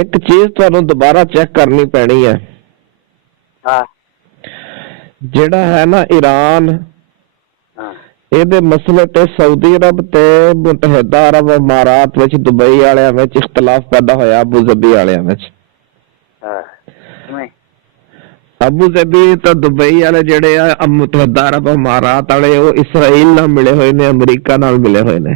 एक चीज तुहानू दोबारा चेक करनी पैनी है। हाँ जेड़ा है ना ईरान, हाँ ਇਹਦੇ ਮਸਲੇ ਤੇ ਸਾਊਦੀ ਅਰਬ ਤੇ ਮੁਤਹਦਾ ਅਰਬ ਇਮਾਰਾਤ ਵਿੱਚ ਦੁਬਈ ਵਾਲਿਆਂ ਵਿੱਚ ਇਖਤਲਾਫ ਪੈਦਾ ਹੋਇਆ ਅਬੂ ਜ਼ਬੀ ਵਾਲਿਆਂ ਵਿੱਚ। ਅਬੂ ਜ਼ਬੀ ਤਾਂ ਦੁਬਈ ਵਾਲੇ ਜਿਹੜੇ ਆ ਮੁਤਹਦਾ ਅਰਬ ਇਮਾਰਾਤ ਵਾਲੇ ਉਹ ਇਸਰਾਈਲ ਨਾਲ ਮਿਲੇ ਹੋਏ ਨੇ, ਅਮਰੀਕਾ ਨਾਲ ਮਿਲੇ ਹੋਏ ਨੇ।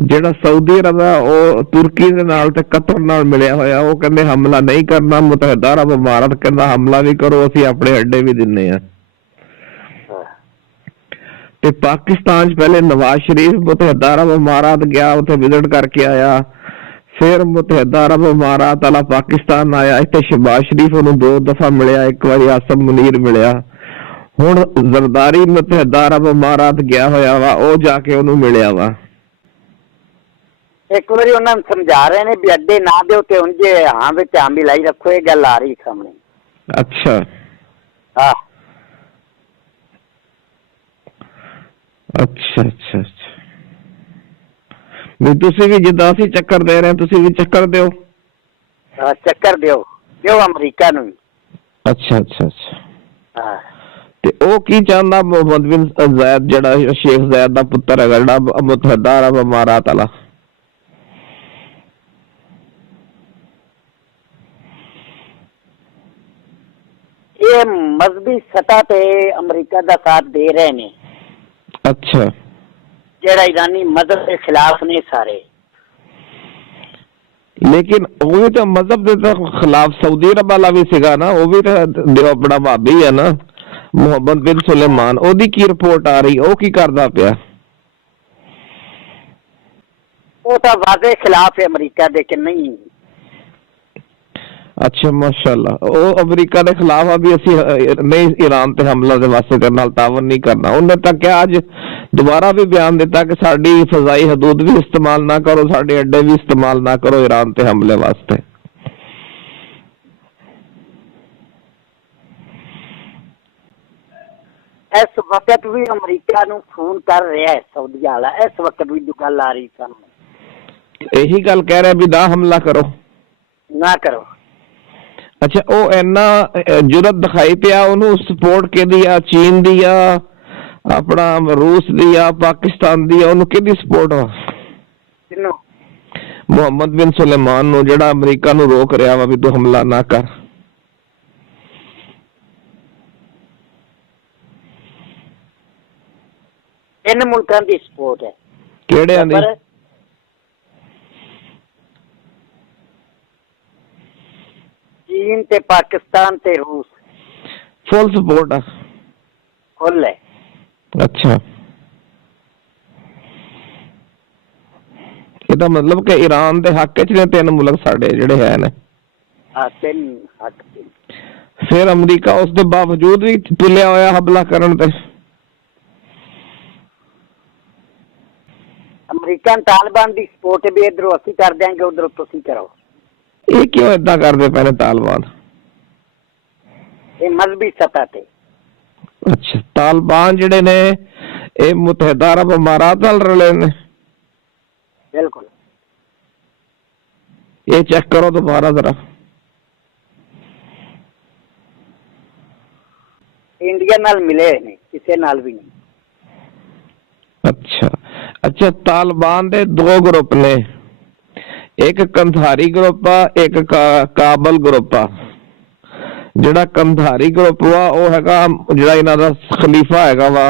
ਜਿਹੜਾ ਸਾਊਦੀ ਅਰਬ ਆ ਉਹ ਤੁਰਕੀ ਦੇ ਨਾਲ ਤੇ ਕਤਰ ਨਾਲ ਮਿਲਿਆ ਹੋਇਆ, ਉਹ ਕਹਿੰਦੇ ਹਮਲਾ ਨਹੀਂ ਕਰਨਾ। ਮੁਤਹਦਾ ਅਰਬ ਇਮਾਰਤ ਕਹਿੰਦਾ ਹਮਲਾ ਵੀ ਕਰੋ, ਅਸੀਂ ਆਪਣੇ ਅੱਡੇ ਵੀ ਦਿੰਨੇ ਆ। ਤੇ ਪਾਕਿਸਤਾਨ ਚ ਪਹਿਲੇ ਨਵਾਜ਼ ਸ਼ਰੀਫ ਮੁਤਹਦਾ ਅਰਬ ਇਮਾਰਾਤ ਗਿਆ, ਉੱਥੇ ਵਿਜ਼ਿਟ ਕਰਕੇ ਆਇਆ। ਫਿਰ ਮੁਤਹਦਾ ਅਰਬ ਇਮਾਰਾਤ ਵਾਲਾ ਪਾਕਿਸਤਾਨ ਆਇਆ, ਇੱਥੇ ਸ਼ਹਬਾਜ਼ ਸ਼ਰੀਫ ਉਹਨੂੰ 2 ਦਫਾ ਮਿਲਿਆ, ਇੱਕ ਵਾਰੀ ਆਸਮ ਮੁਨੀਰ ਮਿਲਿਆ। ਹੁਣ ਜ਼ਰਦਾਰੀ ਮੁਤਹਦਾ ਅਰਬ ਇਮਾਰਾਤ ਗਿਆ ਹੋਇਆ ਵਾ, ਉਹ ਜਾ ਕੇ ਉਹਨੂੰ ਮਿਲਿਆ ਵਾ। एक बार उन्होंने समझा रहे हैं भी अड्डे ना दो ते उनके हाँ विच हाँ मिलाई रखो, ये गल आ रही सामने। अच्छा हाँ अच्छा अच्छा अच्छा भी तुसी भी जिद्दां असीं चक्कर दे रहे हैं तुसी भी चक्कर दिओ। चक्कर दिओ दिओ अमरीका नूं। अच्छा अच्छा अच्छा हाँ ते ਉਹ ਕੀ ਚਾਹੁੰਦਾ ਮੁਹੰਮਦ ਬਿਨ ਜ਼ਾਇਦ ਜਿਹੜਾ ਸ਼ੇਖ ਜ਼ਾਇਦ ਦਾ ਪੁੱਤਰ ਹੈਗਾ ਜਿਹੜਾ ਮੁਤਹਦਾ ਅਰਬ ਇਮਾਰਾਤ ਵਾਲਾ? ये मजहबी सतह पे अमरीका का साथ दे रहे ने। अच्छा जेड़ा ईरानी मजहब के खिलाफ ने सारे, लेकिन वो भी तो मजहब के खिलाफ सऊदी अरब वाला भी सीगा ना, वो भी तो अपना भाभी है ना मोहम्मद बिन सुलेमान। ओदी की रिपोर्ट आ रही, वो की करदा पिया? वो तो वाजे खिलाफ है अमरीका दे कि नहीं। अच्छा माशाअल्लाह, ਉਹ ਅਮਰੀਕਾ ਦੇ ਖਿਲਾਫ ਆ ਵੀ ਅਸੀਂ ਨਹੀਂ ਈਰਾਨ ਤੇ ਹਮਲਾ ਦੇ ਵਾਸਤੇ ਤੇਰੇ ਨਾਲ ਤਾਵਨ ਨਹੀਂ ਕਰਨਾ। ਉਹਨੇ ਤਾਂ ਕਿਹਾ ਅੱਜ ਦੁਬਾਰਾ ਵੀ ਬਿਆਨ ਦਿੱਤਾ ਕਿ ਸਾਡੀ ਫਜ਼ਾਈ ਹਦੂਦ ਵੀ ਇਸਤੇਮਾਲ ਨਾ ਕਰੋ, ਸਾਡੇ ਅੱਡੇ ਵੀ ਇਸਤੇਮਾਲ ਨਾ ਕਰੋ ਈਰਾਨ ਤੇ ਹਮਲੇ ਵਾਸਤੇ। इस वक्त भी अमरीका नूं फोन कर रहा है सऊदी वाला, इस वक्त भी जो गल आ रही सामने, यही गल कह रहा भी ना हमला करो ना करो। अच्छा ਉਹ ਇੰਨਾ ਜੁਰਤ ਦਿਖਾਈ ਪਿਆ, ਉਹਨੂੰ ਸਪੋਰਟ ਕਿਹਦੀ ਆ? ਚੀਨ ਦੀ ਆ, ਆਪਣਾ ਰੂਸ ਦੀ ਆ, ਪਾਕਿਸਤਾਨ ਦੀ ਆ? ਉਹਨੂੰ ਕਿਹਦੀ ਸਪੋਰਟ ਆ? ਕਿਹਨੂੰ? ਮੁਹੰਮਦ ਬਿਨ ਸੁਲੇਮਾਨ ਨੂੰ, ਜਿਹੜਾ ਅਮਰੀਕਾ ਨੂੰ ਰੋਕ ਰਿਹਾ ਵਾ ਵੀ ਤੂੰ ਹਮਲਾ ਨਾ ਕਰ। इन मुल्कों की सपोर्ट है। ਕਿਹੜਿਆਂ ਦੀ? चीन ते पाकिस्तान ते रूस फुल सपोर्ट आ? फुल है। अच्छा ਇਹਦਾ ਮਤਲਬ ਕਿ ਈਰਾਨ ਦੇ ਹੱਕ ਚ ਨੇ 3 ਮੁਲਕ ਸਾਡੇ ਜਿਹੜੇ ਹੈ ਨੇ। हाँ 3 हक। ਫਿਰ ਅਮਰੀਕਾ ਉਸ ਦੇ ਬਾਵਜੂਦ ਵੀ ਤੁਲਿਆ ਹੋਇਆ ਹਮਲਾ ਕਰਨ ਤੇ। अमरीकन तालिबान की सपोर्ट भी इधरों असं कर देंगे, उधरों तुम करो। ਇਹ ਕਿਉਂ ਏਦਾਂ ਕਰਦੇ ਪਏ ਨੇ ਤਾਲਿਬਾਨ? ये मजहबी सतह पे। ਅੱਛਾ ਤਾਲਿਬਾਨ ਜਿਹੜੇ ਨੇ ਇਹ ਮੁਤਹਦਾ ਅਰਬ ਇਮਾਰਾਤ ਨਾਲ ਰਲੇ ਨੇ? बिल्कुल। ਇਹ ਚੈੱਕ ਕਰੋ ਦੁਬਾਰਾ ਜ਼ਰਾ। इंडिया नाल मिले नहीं, किसी नाल भी नहीं। अच्छा अच्छा तालिबान ਦੇ 2 ਗਰੁੱਪ ਨੇ, ਇੱਕ ਕੰਧਾਰੀ ਗਰੁੱਪ ਆ, ਇੱਕ ਕਾਬਲ ਗਰੁੱਪ ਆ। ਜਿਹੜਾ ਕੰਧਾਰੀ ਗਰੁੱਪ ਵਾ ਉਹ ਹੈਗਾ ਜਿਹੜਾ ਇਹਨਾਂ ਦਾ ਖਲੀਫਾ ਹੈਗਾ ਵਾ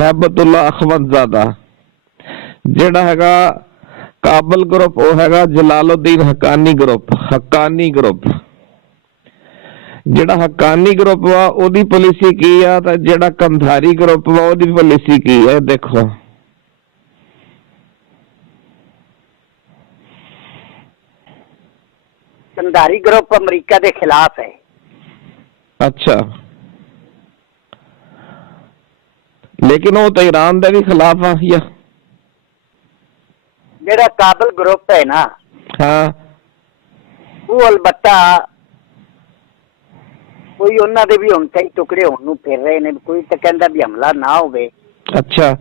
ਹੈਬਤੁल्ला ਅਖਵੰਦਜ਼ਾਦਾ। ਜਿਹੜਾ ਹੈਗਾ ਕਾਬਲ ਗਰੁੱਪ ਉਹ ਹੈਗਾ ਜਲਾਲੁद्दीन ਹੱਕਾਨੀ ਗਰੁੱਪ। ਹੱਕਾਨੀ ਗਰੁੱਪ ਜਿਹੜਾ ਹੱਕਾਨੀ ਗਰੁੱਪ ਵਾ ਉਹਦੀ ਪਾਲਿਸੀ ਕੀ ਆ, ਤਾਂ ਜਿਹੜਾ ਕੰਧਾਰੀ ਗਰੁੱਪ ਵਾ ਉਹਦੀ ਪਾਲਿਸੀ ਕੀ ਹੈ ਦੇਖੋ। कंधारी ग्रुप अमेरिका के खिलाफ है। अच्छा लेकिन वो तो ईरान के भी खिलाफ आ या? जेड़ा काबल ग्रुप है ना, हाँ वो अलबत्ता कोई उन्होंने भी हम कई टुकड़े होने फिर रहे ने, कोई तो कहता भी हमला ना होवे। अच्छा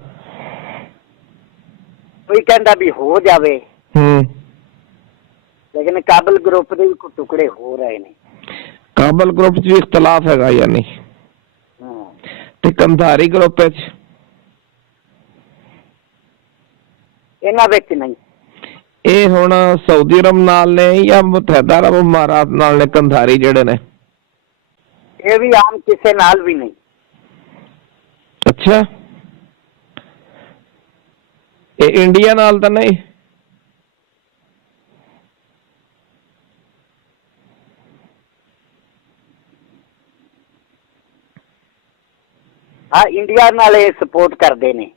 कोई कहता भी हो जावे। ਲੇਕਿਨ ਕਾਬਲ ਗਰੁੱਪ ਦੇ ਵੀ ਕੁਝ ਟੁਕੜੇ ਹੋ ਰਹੇ ਨੇ। ਕਾਬਲ ਗਰੁੱਪ 'ਚ ਵੀ ਇਖਤਲਾਫ ਹੈਗਾ ਯਾਨੀ, ਤੇ ਕੰਧਾਰੀ ਗਰੁੱਪ 'ਚ ਇਹਨਾਂ ਵਿੱਚ ਨਹੀਂ। ਇਹ ਹੁਣ ਸਾਊਦੀ ਅਰਬ ਨਾਲ ਨੇ ਜਾਂ ਮੁਤਹਿਦਾ ਅਰਬ ਇਮਾਰਾਤ ਨਾਲ ਨੇ ਕੰਧਾਰੀ ਜਿਹੜੇ ਨੇ? ਇਹ ਵੀ ਆਮ ਕਿਸੇ ਨਾਲ ਵੀ ਨਹੀਂ। ਅੱਛਾ, ਇਹ ਇੰਡੀਆ ਨਾਲ ਤਾਂ ਨਹੀਂ? ਹਾਂ, ਇੰਡੀਆ ਨਾਲ ਇਹ ਸਪੋਰਟ ਕਰਦੇ ਨੇ।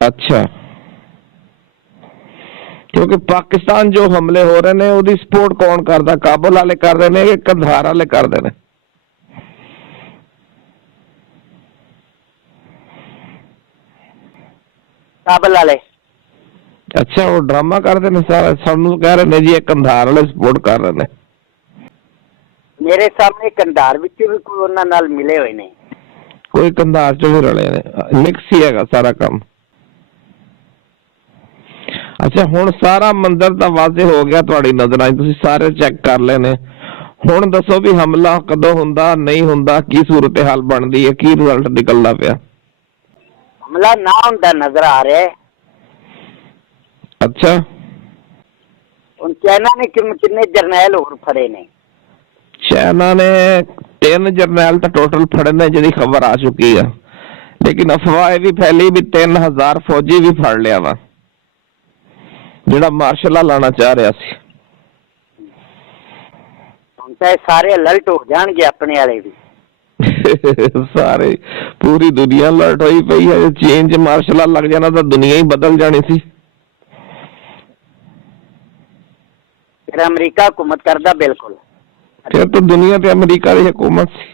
ਅੱਛਾ, ਕਿਉਂਕਿ ਪਾਕਿਸਤਾਨ ਜੋ ਹਮਲੇ ਹੋ ਰਹੇ ਨੇ ਉਹਦੀ ਸਪੋਰਟ ਕੌਣ ਕਰਦਾ? ਕਾਬਲ ਵਾਲੇ ਕਰਦੇ ਨੇ ਕਿ ਕੰਧਾਰ ਵਾਲੇ ਕਰਦੇ ਨੇ? ਕਾਬਲ ਵਾਲੇ। ਅੱਛਾ, ਉਹ ਡਰਾਮਾ ਕਰਦੇ ਨੇ ਸਾਰਾ, ਸਾਨੂੰ ਕਹਿ ਰਹੇ ਨੇ ਜੀ ਇਹ ਕੰਧਾਰ ਵਾਲੇ ਸਪੋਰਟ ਕਰ ਰਹੇ ਨੇ। ਮੇਰੇ ਸਾਹਮਣੇ ਕੰਧਾਰ ਵਿੱਚ ਵੀ ਕੋਈ ਉਹਨਾਂ ਨਾਲ ਮਿਲੇ ਹੋਏ ਨੇ। ਕੋਈ ਕੰਧਾਰ ਚ ਵੀ ਰਲੇ ਨੇ, ਮਿਕਸ ਹੀ ਹੈਗਾ ਸਾਰਾ ਕੰਮ। ਅੱਛਾ, ਹੁਣ ਸਾਰਾ ਮੰਜ਼ਰ ਤਾਂ ਵਾਜ਼ਿਹ ਹੋ ਗਿਆ ਤੁਹਾਡੀ ਨਜ਼ਰਾਂ 'ਚ, ਤੁਸੀਂ ਸਾਰੇ ਚੈੱਕ ਕਰ ਲਏ ਨੇ। ਹੁਣ ਦੱਸੋ ਵੀ ਹਮਲਾ ਕਦੋਂ ਹੁੰਦਾ, ਨਹੀਂ ਹੁੰਦਾ, ਕੀ ਸੂਰਤ ਹਾਲ ਬਣਦੀ ਹੈ, ਕੀ ਰਿਜ਼ਲਟ ਨਿਕਲਦਾ ਪਿਆ? ਹਮਲਾ ਨਾ ਹੁੰਦਾ ਨਜ਼ਰ ਆ ਰਿਹਾ ਹੈ। ਅੱਛਾ, ਹੁਣ ਚਾਈਨਾ ਨੇ ਕਿੰਨੇ ਜਰਨੈਲ ਹੋਰ ਫੜੇ ਨੇ? ਚਾਈਨਾ ਨੇ 3 ਜਰਨੈਲ ਤਾਂ ਟੋਟਲ ਫੜੇ ਨੇ ਜਿਹਦੀ ਖਬਰ ਆ ਚੁੱਕੀ ਆ, ਲੇਕਿਨ ਅਫਵਾਹ ਇਹ ਵੀ ਫੈਲੀ ਵੀ 3000 ਫੌਜੀ ਵੀ ਫੜ ਲਿਆ ਵਾ ਜਿਹੜਾ ਮਾਰਸ਼ਲ ਲਾ ਲਾਣਾ ਚਾਹ ਰਿਹਾ ਸੀ। ਹੁਣ ਤਾਂ ਸਾਰੇ ਅਲਰਟ ਹੋ ਜਾਣਗੇ ਆਪਣੇ ਵਾਲੇ ਵੀ। ਸਾਰੇ ਪੂਰੀ ਦੁਨੀਆ ਅਲਰਟ ਹੋਈ ਪਈ ਹੈ। ਚੀਨ 'ਚ ਮਾਰਸ਼ਲ ਲੱਗ ਜਾਣਾ ਤਾਂ ਦੁਨੀਆ ਹੀ ਬਦਲ ਜਾਣੀ ਸੀ। ਫਿਰ ਅਮਰੀਕਾ ਹੁਕੂਮਤ ਕਰਦਾ ਬਿਲਕੁਲ। ਫਿਰ ਤਾਂ ਦੁਨੀਆ ਤੇ ਅਮਰੀਕਾ ਦੀ ਹਕੂਮਤ ਸੀ।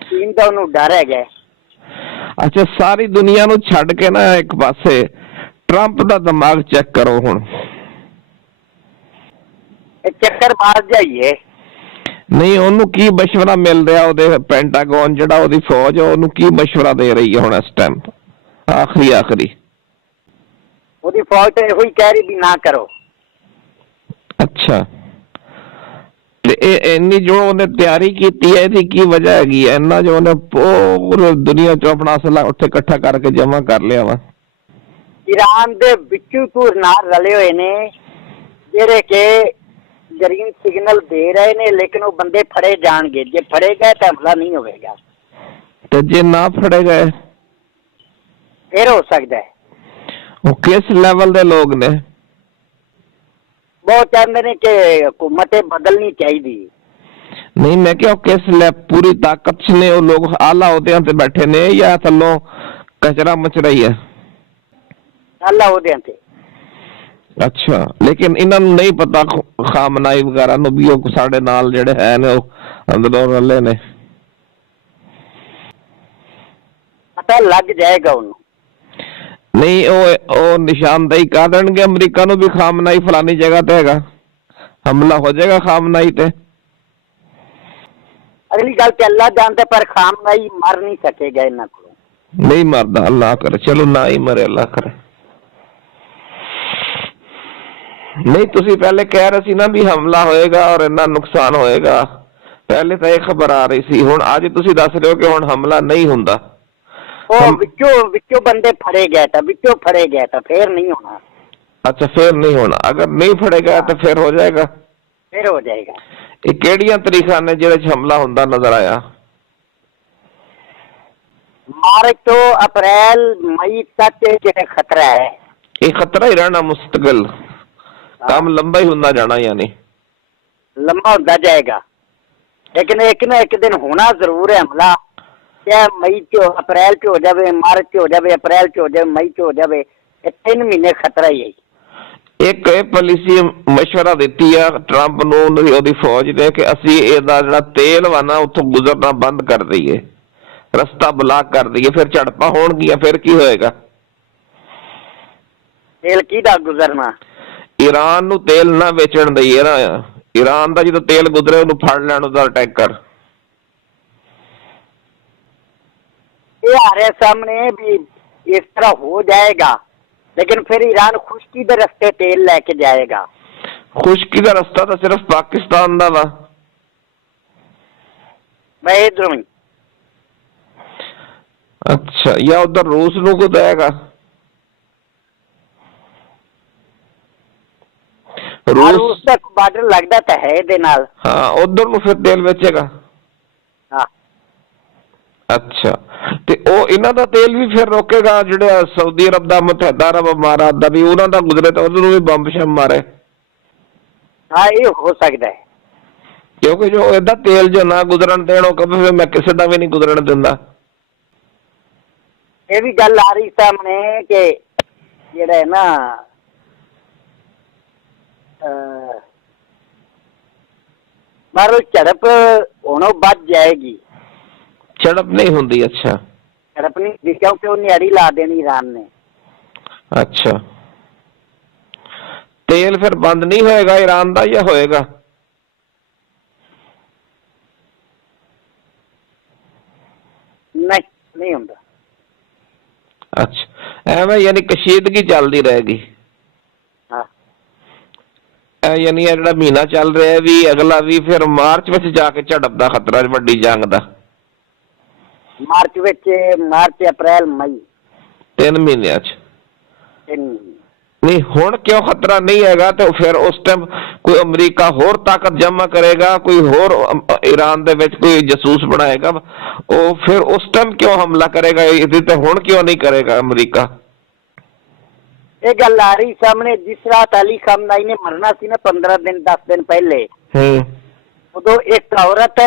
ਚੀਨ ਦਾ ਉਹਨੂੰ ਡਰ ਹੈਗਾ। ਅੱਛਾ, ਸਾਰੀ ਦੁਨੀਆ ਨੂੰ ਛੱਡ ਕੇ ਨਾ ਇੱਕ ਪਾਸੇ ਟਰੰਪ ਦਾ ਦਿਮਾਗ ਚੈੱਕ ਕਰੋ ਹੁਣ। ਇਹ ਚੱਕਰ ਮਾਰ ਜਾਈਏ। ਨਹੀਂ, ਉਹਨੂੰ ਕੀ ਮਸ਼ਵਰਾ ਮਿਲ ਰਿਹਾ? ਉਹਦੇ ਪੈਂਟਾਗਨ ਜਿਹੜਾ ਉਹਦੀ ਫੌਜ ਉਹਨੂੰ ਕੀ ਮਸ਼ਵਰਾ ਦੇ ਰਹੀ ਹੈ ਹੁਣ ਇਸ ਟਾਈਮ ਆਖਰੀ? ਉਹਦੀ ਫੌਜ ਤੇ ਇਹੋ ਹੀ ਕਹਿ ਰਹੀ ਵੀ ਨਾ ਕਰੋ। ਅੱਛਾ, ਤੇ ਇਹ ਇੰਨੀ ਜੋ ਉਹਨੇ ਤਿਆਰੀ ਕੀਤੀ ਹੈ ਇਹਦੀ ਕੀ ਵਜ੍ਹਾ ਹੈਗੀ ਹੈ? ਇੰਨਾ ਜੋ ਉਹਨੇ ਪੂਰੇ ਦੁਨੀਆ ਚੋਂ ਆਪਣਾ ਅਸਲਾ ਉੱਥੇ ਇਕੱਠਾ ਕਰਕੇ ਜਮਾ ਕਰ ਲਿਆ ਵਾ। ਈਰਾਨ ਦੇ ਵਿੱਚੋਂ ਧੁਰ ਨਾਲ ਰਲੇ ਹੋਏ ਨੇ ਜਿਹੜੇ ਕਿ ਗ੍ਰੀਨ ਸਿਗਨਲ ਦੇ ਰਹੇ ਨੇ, ਲੇਕਿਨ ਉਹ ਬੰਦੇ ਫੜੇ ਜਾਣਗੇ। ਜੇ ਫੜੇ ਗਏ ਤਾਂ ਹਮਲਾ ਨਹੀਂ ਹੋਵੇਗਾ, ਤੇ ਜੇ ਨਾ ਫੜੇ ਗਏ ਫਿਰ ਹੋ ਸਕਦਾ ਹੈ। ਉਹ ਕਿਸ ਲੈਵਲ ਦੇ ਲੋਕ ਨੇ? ਬਹੁਤ ਚਾਹੁੰਦੇ ਨੇ ਕਿ ਹਕੂਮਤ ਬਦਲਣੀ ਚਾਹੀਦੀ। ਨਹੀਂ, ਮੈਂ ਕਿਹਾ ਕਿਸ ਪੂਰੀ ਤਾਕਤ 'ਚ ਨੇ ਉਹ ਲੋਕ? ਆਲਾ ਅਹੁਦਿਆਂ ਤੇ ਬੈਠੇ ਨੇ ਜਾਂ ਥੱਲੋਂ ਕਚਰਾ ਮਚ ਰਹੀ ਹੈ? ਆਲਾ ਅਹੁਦਿਆਂ ਤੇ। ਅੱਛਾ, ਲੇਕਿਨ ਇਹਨਾਂ ਨੂੰ ਨਹੀਂ ਪਤਾ ਖਾਮਨਾਈ ਵਗੈਰਾ ਨੂੰ ਵੀ ਉਹ ਸਾਡੇ ਨਾਲ ਜਿਹੜੇ ਹੈ ਨੇ ਉਹ ਅੰਦਰੋਂ ਰਲੇ ਨੇ। ਪਤਾ ਲੱਗ ਜਾਏਗਾ ਉਹਨੂੰ। ਨਹੀਂ, ਉਹ ਨਿਸ਼ਾਨਦੇਹੀ ਕਰ ਦੇਣਗੇ ਅਮਰੀਕਾ ਨੂੰ ਵੀ ਖਾਮਨਾਈ ਫਲਾਨੀ ਜਗ੍ਹਾ ਤੇ ਹੈਗਾ, ਹਮਲਾ ਹੋ ਜਾਏਗਾ ਖਾਮਨਾਈ ਤੇ। ਅਗਲੀ ਗੱਲ ਤੇ ਅੱਲਾ ਜਾਣਦਾ, ਪਰ ਖਾਮਨਾਈ ਮਰ ਨਹੀਂ ਸਕੇਗਾ ਇਹਨਾਂ ਕੋਲ। ਨਹੀਂ ਮਰਦਾ, ਅੱਲਾਹ ਕਰੇ, ਚਲੋ ਨਾ ਹੀ ਮਰੇ, ਅੱਲਾਹ ਕਰੇ। ਨਹੀਂ, ਤੁਸੀਂ ਪਹਿਲੇ ਕਹਿ ਰਹੇ ਸੀ ਨਾ ਵੀ ਹਮਲਾ ਹੋਏਗਾ ਔਰ ਇੰਨਾ ਨੁਕਸਾਨ ਹੋਏਗਾ, ਪਹਿਲੇ ਤਾਂ ਇਹ ਖਬਰ ਆ ਰਹੀ ਸੀ। ਹੁਣ ਅੱਜ ਤੁਸੀਂ ਦੱਸ ਰਹੇ ਹੋ ਕਿ ਹੁਣ ਹਮਲਾ ਨਹੀਂ ਹੁੰਦਾ। ਉਹ ਵਿੱਚੋਂ ਬੰਦੇ ਫੜੇ ਗਏ ਤਾਂ ਫੇਰ ਨਹੀਂ ਹੋਣਾ। ਅੱਛਾ, ਫੇਰ ਨਹੀਂ ਹੋਣਾ। ਅਗਰ ਨਹੀਂ ਫੜੇ ਗਏ ਤਾਂ ਫੇਰ ਹੋ ਜਾਏਗਾ। ਫਿਰ ਹੋ ਜਾਏਗਾ। ਇਹ ਕਿਹੜੀਆਂ ਤਰੀਕਾਂ ਨੇ ਜਿਹਦੇ 'ਚ ਹਮਲਾ ਹੁੰਦਾ ਨਜ਼ਰ ਆਇਆ? ਮਾਰਚ ਤੋਂ ਅਪ੍ਰੈਲ ਮਈ ਤੱਕ ਜਿਹੜਾ ਖਤਰਾ ਹੈ, ਇਹ ਖਤਰਾ ਹੀ ਰਹਿਣਾ ਮੁਸਤਕਿਲ, ਕੰਮ ਲੰਬਾ ਹੀ ਹੁੰਦਾ ਜਾਣਾ, ਯਾਨੀ ਲੰਬਾ ਹੁੰਦਾ ਜਾਏਗਾ। ਲੇਕਿਨ ਇੱਕ ਨਾ ਇੱਕ ਦਿਨ ਹੋਣਾ ਜ਼ਰੂਰ ਹੈ ਹਮਲਾ। ਚਾਹੇ ਮਈ 'ਚ, ਅਪ੍ਰੈਲ 'ਚ ਹੋ ਜਾਵੇ, ਮਾਰਚ 'ਚ ਹੋ ਜਾਵੇ, ਅਪ੍ਰੈਲ 'ਚ ਹੋ ਜਾਵੇ, ਮਈ 'ਚ ਹੋ ਜਾਵੇ, ਇਹ 3 ਮਹੀਨੇ ਖਤਰਾ ਹੀ ਹੈ। ਇੱਕ ਇਹ ਪਾਲਿਸੀ ਮਸ਼ਵਰਾ ਦਿੱਤੀ ਆ ਟਰੰਪ ਨੂੰ ਉਹਦੀ ਫੌਜ ਨੇ ਕਿ ਅਸੀਂ ਇਹਦਾ ਜਿਹੜਾ ਤੇਲ ਵਾ ਨਾ ਉੱਥੋਂ ਗੁਜ਼ਰਨਾ ਬੰਦ ਕਰ ਦਈਏ, ਰਸਤਾ ਬਲਾਕ ਕਰ ਦਈਏ। ਫਿਰ ਝੜਪਾਂ ਹੋਣਗੀਆਂ, ਫਿਰ ਕੀ ਹੋਏਗਾ? ਤੇਲ ਕਿਹਦਾ ਗੁਜ਼ਰਨਾ? ਈਰਾਨ ਨੂੰ ਤੇਲ ਨਾ ਵੇਚਣ ਦਈਏ ਨਾ। ਈਰਾਨ ਦਾ ਜਦੋਂ ਤੇਲ ਗੁਜ਼ਰੇ ਉਹਨੂੰ ਫੜ ਲੈਣ, ਉਹਦਾ ਟੈਂਕਰ। ਇਹ ਆ ਰਿਹਾ ਸਾਹਮਣੇ ਵੀ ਇਸ ਤਰ੍ਹਾਂ ਹੋ ਜਾਏਗਾ लेकिन फिर ईरान खुश्की के रस्ते तेल लेके जाएगा। खुश्की का रस्ता तो सिर्फ पाकिस्तान का वा। मैं इधरों ही। अच्छा, या उधर रूस नूं को देगा? रूस का बार्डर लगता तो है दे नाल। हाँ, उधर नूं फिर तेल बेचेगा। हाँ। अच्छा, ਤੇ ਉਹ ਇਹਨਾਂ ਦਾ ਤੇਲ ਵੀ ਫਿਰ ਰੋਕੇਗਾ ਜਿਹੜਾ ਸਾਊਦੀ ਅਰਬ ਦਾ, ਮੁਤਹਦਾ ਅਰਬ ਇਮਾਰਾਤ ਦਾ ਵੀ ਉਹਨਾਂ ਦਾ ਗੁਜ਼ਰੇ ਤਾਂ ਉਹਨੂੰ ਵੀ ਬੰਬ ਸ਼ਮ ਮਾਰੇ? हाँ, ये हो सकता है। ਕਿਉਂਕਿ ਜੋ ਇਹਦਾ ਤੇਲ ਜੋ ਨਾ ਗੁਜ਼ਰਨ ਦੇਣ ਉਹ ਕਦੇ ਮੈਂ ਕਿਸੇ ਦਾ ਵੀ ਨਹੀਂ ਗੁਜ਼ਰਨ ਦਿੰਦਾ। ये भी गल आ रही सामने कि जेड़ा है ना मारो झड़प होनों बच जाएगी। झड़प नहीं होती? अच्छा, झड़प नहीं, क्योंकि वो न्यारी ला देनी ईरान ने। अच्छा, तेल फिर बंद नहीं होएगा ईरान का या होएगा? नहीं, नहीं होता। अच्छा, ਐਵੇਂ यानी कशीदगी चलती रहेगी। हाँ, यानी ਇਹ ਜਿਹੜਾ ਮਹੀਨਾ ਚੱਲ ਰਿਹਾ ਵੀ ਅਗਲਾ ਵੀ ਫਿਰ ਮਾਰਚ ਵਿੱਚ ਜਾ ਕੇ ਝੜਪ ਦਾ ਖਤਰਾ ਵੱਡੀ ਜੰਗ ਦਾ। मार्च विच, मार्च अप्रैल मई 3 ਮਹੀਨਿਆਂ ਚ। 3 महीने। नहीं हुण क्यों खतरा नहीं हैगा? तो फिर उस टाइम कोई अमरीका होर ताकत जमा करेगा, कोई होर ईरान दे विच कोई जसूस बनाएगा, वो फिर उस टाइम क्यों हमला करेगा? इहदे ते हुण क्यों नहीं करेगा अमरीका? ये गल आ रही सामने, जिस रात अली खामनाई ने मरना सी ना 15 दिन 10 दिन पहले, उदो एक औरत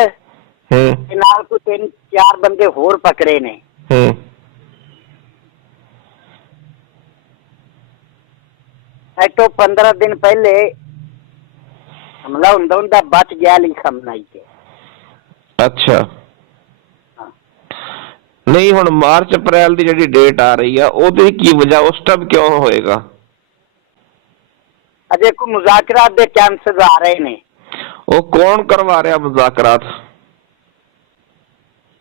के नाल को 3-4 बंदे होर पकड़े ने। तो 15 दिन पहले हमला हुंदा बच गया अली खामनाई के। अच्छा, हाँ। नहीं हुण मार्च अप्रैल की जिहड़ी डेट आ रही है ਉਹਦੀ ਕੀ ਵਜ੍ਹਾ, उस टाइम क्यों होएगा? अजे को मुज़ाकरात दे चांसेस आ रहे ने। वो कौन करवा रहा मुज़ाकरात?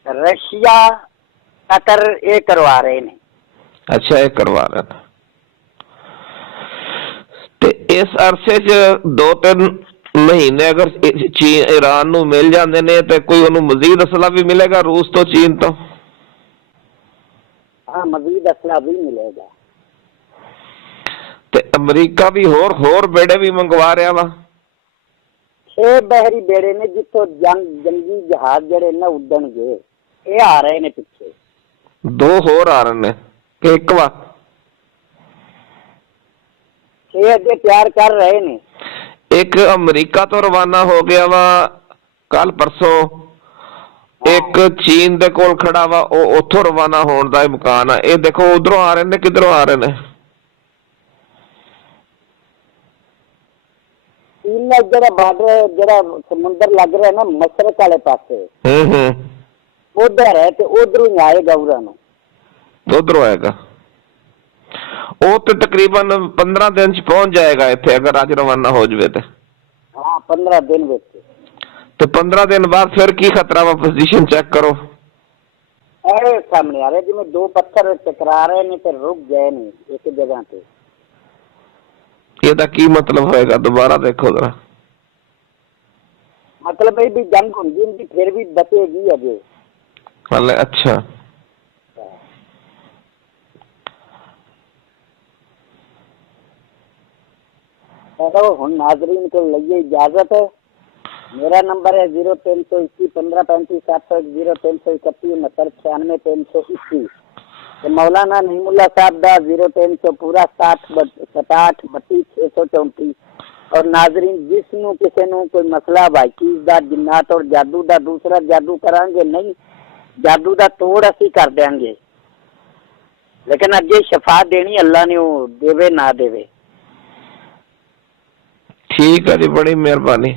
रशिया, कतर ये करवा रहे ने। अच्छा, ये करवा रहे हैं। ਤੇ ਇਸ ਅਰਸੇ 'ਚ 2-3 ਮਹੀਨੇ ਅਗਰ ਚੀਨ ਈਰਾਨ ਨੂੰ ਮਿਲ ਜਾਂਦੇ ਨੇ ਤੇ ਕੋਈ ਉਹਨੂੰ ਮਜ਼ੀਦ ਅਸਲਾ ਵੀ ਮਿਲੇਗਾ ਰੂਸ ਤੋਂ, ਚੀਨ ਤੋਂ? हाँ, मजीद असला भी मिलेगा। ਤੇ ਅਮਰੀਕਾ ਵੀ ਹੋਰ ਬੇੜੇ ਵੀ ਮੰਗਵਾ ਰਿਹਾ ਵਾ। 6 बहरी बेड़े ने जितों जंगी जहाज जड़े ना उड़नगे, ये आ रहे ने पिछे। 2 ਹੋਰ ਆ ਰਹੇ ਨੇ ਕਿ ਇੱਕ ਵਾ? 6 अगे तैयार कर रहे ने। ਇੱਕ ਅਮਰੀਕਾ ਤੋਂ ਰਵਾਨਾ ਹੋ ਗਿਆ ਵਾ ਕੱਲ ਪਰਸੋਂ, ਇੱਕ ਚੀਨ ਦੇ ਕੋਲ ਖੜਾ ਵਾ, ਉਹ ਉੱਥੋਂ ਰਵਾਨਾ ਹੋਣ ਦਾ ਇਮਕਾਨ ਆ। ਇਹ ਦੇਖੋ ਉਧਰੋਂ ਆ ਰਹੇ ਨੇ, ਕਿਧਰੋਂ ਆ ਰਹੇ ਨੇ? चीन में जरा बॉर्डर जरा समुंदर लग रहा है ना मशरक वाले पासे, उधर है, तो उधरों ही आएगा उड़ान। उधरों आएगा ਉਹ ਤੇ ਤਕਰੀਬਨ 15 ਦਿਨ ਚ ਪਹੁੰਚ ਜਾਏਗਾ ਇੱਥੇ ਅਗਰ ਅੱਜ ਰਵਾਨਾ ਹੋ ਜਵੇ ਤੇ। हाँ, 15 दिन ਵਿੱਚ। ਤੇ 15 ਦਿਨ ਬਾਅਦ ਫਿਰ ਕੀ ਖਤਰਾ ਵਾ? ਪੋਜੀਸ਼ਨ ਚੈੱਕ ਕਰੋ। अरे सामने आ रहे जिसमें 2 पत्थर टकरा रहे ने, फिर रुक गए नहीं एक जगह पे। ਇਹਦਾ ਕੀ ਮਤਲਬ ਹੋਏਗਾ? ਦੁਬਾਰਾ ਦੇਖੋ ਜਰਾ। मतलब ये भी जंग होंगी, फिर भी बचेगी अजे। हले अच्छा, चलो हुण नाजरीन को लइए इजाजत। मेरा नंबर है 0321 1535 701 0331 69 321। मौलाना नईमुल्ला साहब दा 0300 पूरा 67 32 634। और नाजरीन जिसनू किसी नू कोई मसला वाइकीज दा, जिन्नात और जादू दा, दूसरा जादू करांगे नहीं, जादू दा तोड़ असी कर देंगे, लेकिन अगे शफा देनी अल्लाह ने, वो देवे ना देवे। ठीक है जी, बड़ी मेहरबानी।